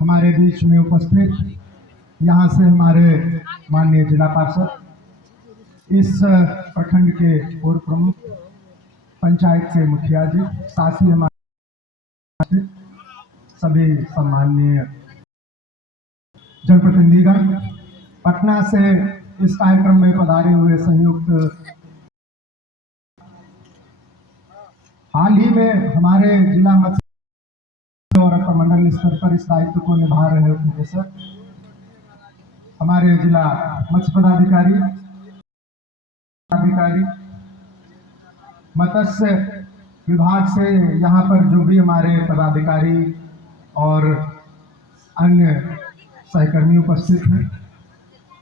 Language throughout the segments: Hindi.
हमारे बीच में उपस्थित यहाँ से हमारे माननीय जिला पार्षद, इस प्रखंड के पूर्व प्रमुख, पंचायत के मुखिया जी, साथ ही हमारे सभी सम्माननीय जनप्रतिनिधिगण, पटना से इस कार्यक्रम में पधारे हुए संयुक्त, हाल ही में हमारे जिला मत्स्य और प्रमंडल स्तर पर इस दायित्व को निभा रहे उपनिदेशक, हमारे जिला मत्स्य पदाधिकारी, मत्स्य विभाग से यहाँ पर जो भी हमारे पदाधिकारी और अन्य सहकर्मी उपस्थित हैं,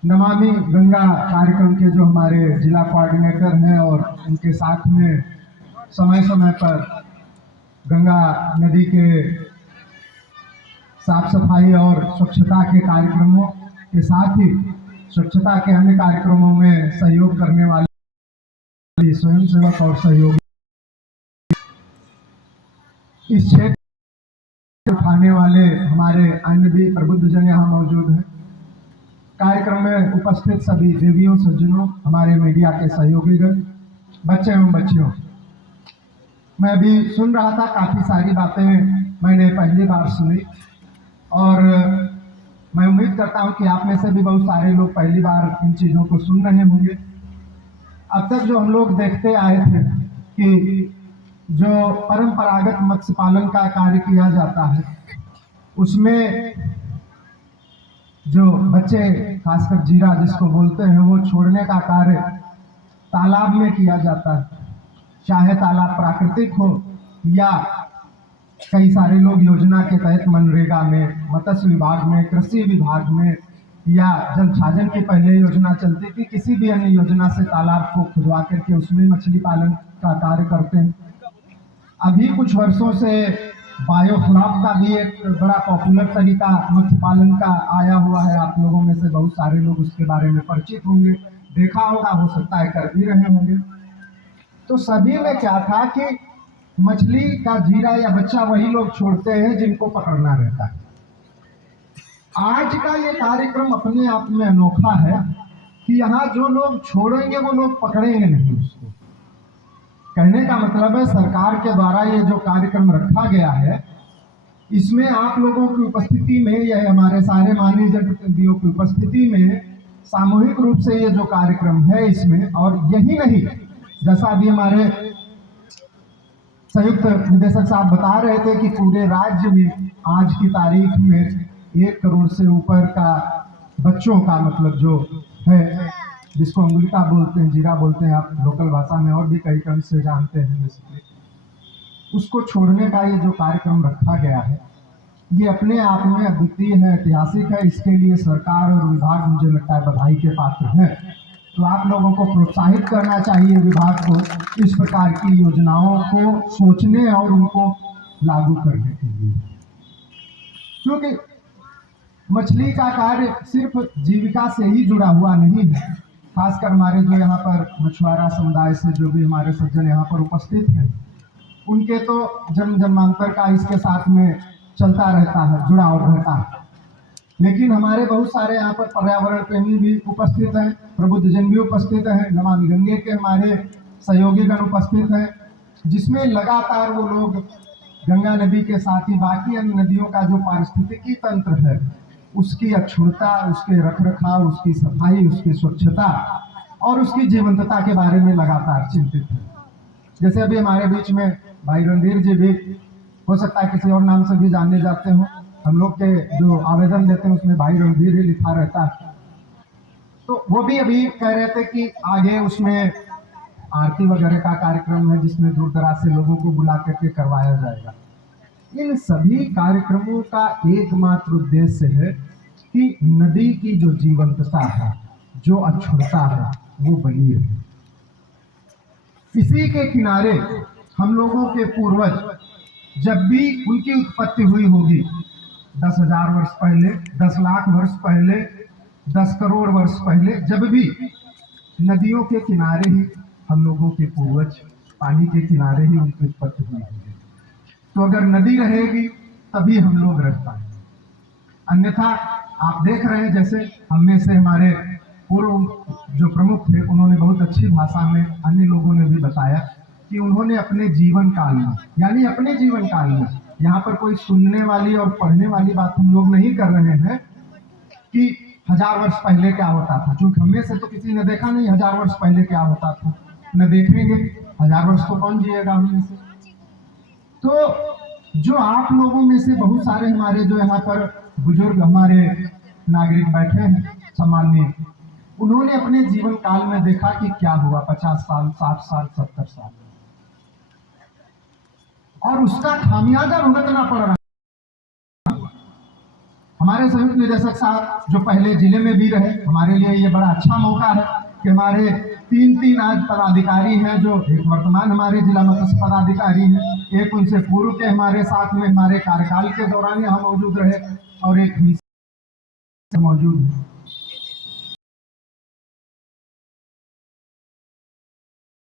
नमामि गंगा कार्यक्रम के जो हमारे जिला कोऑर्डिनेटर हैं और उनके साथ में समय समय पर गंगा नदी के साफ सफाई और स्वच्छता के कार्यक्रमों के साथ ही स्वच्छता के अन्य कार्यक्रमों में सहयोग करने वाले स्वयंसेवक और सहयोगी, इस क्षेत्र उठाने वाले हमारे अन्य भी प्रबुद्ध जन यहाँ मौजूद हैं। कार्यक्रम में उपस्थित सभी देवियों, सज्जनों, हमारे मीडिया के सहयोगीगण, बच्चे एवं बच्चियों, मैं अभी सुन रहा था, काफ़ी सारी बातें मैंने पहली बार सुनी और मैं उम्मीद करता हूं कि आप में से भी बहुत सारे लोग पहली बार इन चीज़ों को सुन रहे होंगे। अब तक जो हम लोग देखते आए थे कि जो परंपरागत मत्स्य पालन का कार्य किया जाता है, उसमें जो बच्चे, खासकर जीरा जिसको बोलते हैं, वो छोड़ने का कार्य तालाब में किया जाता है। चाहे तालाब प्राकृतिक हो या कई सारे लोग योजना के तहत मनरेगा में, मत्स्य विभाग में, कृषि विभाग में या जल छाजन की पहले योजना चलती थी, किसी भी अन्य योजना से तालाब को खुदवा करके उसमें मछली पालन का कार्य करते हैं। अभी कुछ वर्षों से बायोफ्लॉक का भी एक बड़ा पॉपुलर तरीका मत्स्य पालन का आया हुआ है। आप लोगों में से बहुत सारे लोग उसके बारे में परिचित होंगे, देखा होगा, हो सकता है कर भी रहे होंगे। तो सभी में क्या था कि मछली का जीरा या बच्चा वही लोग छोड़ते हैं जिनको पकड़ना रहता है। आज का ये कार्यक्रम अपने आप में अनोखा है कि यहाँ जो लोग छोड़ेंगे वो लोग पकड़ेंगे नहीं उसको। कहने का मतलब है, सरकार के द्वारा ये जो कार्यक्रम रखा गया है, इसमें आप लोगों की उपस्थिति में, यह हमारे सारे माननीय जनप्रतिनिधियों की उपस्थिति में सामूहिक रूप से ये जो कार्यक्रम है इसमें, और यही नहीं, जैसा अभी हमारे संयुक्त निदेशक साहब बता रहे थे कि पूरे राज्य में आज की तारीख में 1 करोड़ से ऊपर का बच्चों का मतलब जो है, जिसको अंगुलिका बोलते हैं, जीरा बोलते हैं आप लोकल भाषा में, और भी कई टर्म से जानते हैं बेसिकली, उसको छोड़ने का ये जो कार्यक्रम रखा गया है, ये अपने आप में अद्वितीय है, ऐतिहासिक है। इसके लिए सरकार और विभाग मुझे लगता है बधाई के पात्र हैं। तो आप लोगों को प्रोत्साहित करना चाहिए विभाग को इस प्रकार की योजनाओं को सोचने और उनको लागू करने के लिए, क्योंकि मछली का कार्य सिर्फ जीविका से ही जुड़ा हुआ नहीं है। खासकर हमारे जो यहाँ पर मछुआरा समुदाय से जो भी हमारे सज्जन यहाँ पर उपस्थित हैं, उनके तो जन्म जन्मांतर का इसके साथ में चलता रहता है, जुड़ाव रहता है। लेकिन हमारे बहुत सारे यहाँ पर पर्यावरण प्रेमी भी उपस्थित हैं, प्रबुद्ध जन भी उपस्थित हैं, नमामि गंगे के हमारे सहयोगीगण उपस्थित हैं, जिसमें लगातार वो लोग गंगा नदी के साथ ही बाकी अन्य नदियों का जो पारिस्थितिकी तंत्र है, उसकी अक्षुण्णता, उसके रखरखाव, उसकी सफाई, उसकी स्वच्छता और उसकी जीवंतता के बारे में लगातार चिंतित है। जैसे अभी हमारे बीच में भाई रणधीर जी भी, हो सकता है किसी और नाम से भी जाने जाते हो, हम लोग के जो आवेदन देते हैं उसमें भाई रणधीर ही लिखा रहता है। तो वो भी अभी कह रहे थे कि आगे उसमें आरती वगैरह का कार्यक्रम है, जिसमें दूर दराज से लोगों को बुला करके करवाया जाएगा। इन सभी कार्यक्रमों का एकमात्र उद्देश्य है कि नदी की जो जीवंतता है, जो अक्षुण्णता है, वो बनी रहे। इसी के किनारे हम लोगों के पूर्वज जब भी उनकी उत्पत्ति हुई होगी, 10,000 वर्ष पहले, 10 लाख वर्ष पहले, 10 करोड़ वर्ष पहले, जब भी नदियों के किनारे ही हम लोगों के पूर्वज, पानी के किनारे ही उनकी उत्पत्ति हुई होगी। तो अगर नदी रहेगी तभी हम लोग रह पाएंगे। अन्यथा आप देख रहे हैं जैसे हम में से हमारे पूर्व जो प्रमुख थे उन्होंने बहुत अच्छी भाषा में अन्य लोगों ने भी बताया कि उन्होंने अपने जीवन काल में, यानी अपने जीवन काल में, यहाँ पर कोई सुनने वाली और पढ़ने वाली बात हम लोग नहीं कर रहे हैं कि 1000 वर्ष पहले क्या होता था, क्योंकि हमें से तो किसी ने देखा नहीं 1000 वर्ष पहले क्या होता था, न देखेंगे। 1000 वर्ष तो कौन जिएगा हमें से। तो जो आप लोगों में से बहुत सारे हमारे जो यहाँ पर बुजुर्ग हमारे नागरिक बैठे हैं सम्माननीय, उन्होंने अपने जीवन काल में देखा कि क्या हुआ 50 साल, 60 साल, 70 साल, और उसका खामियाजा भुगतना पड़ रहा है। हमारे संयुक्त निदेशक साहब जो पहले जिले में भी रहे, हमारे लिए ये बड़ा अच्छा मौका है कि हमारे 3 आज पदाधिकारी हैं, जो एक वर्तमान हमारे जिला मत्स्य पदाधिकारी हैं, एक उनसे पूर्व के हमारे साथ में हमारे कार्यकाल के दौरान यहाँ मौजूद रहे, और एक मौजूद है।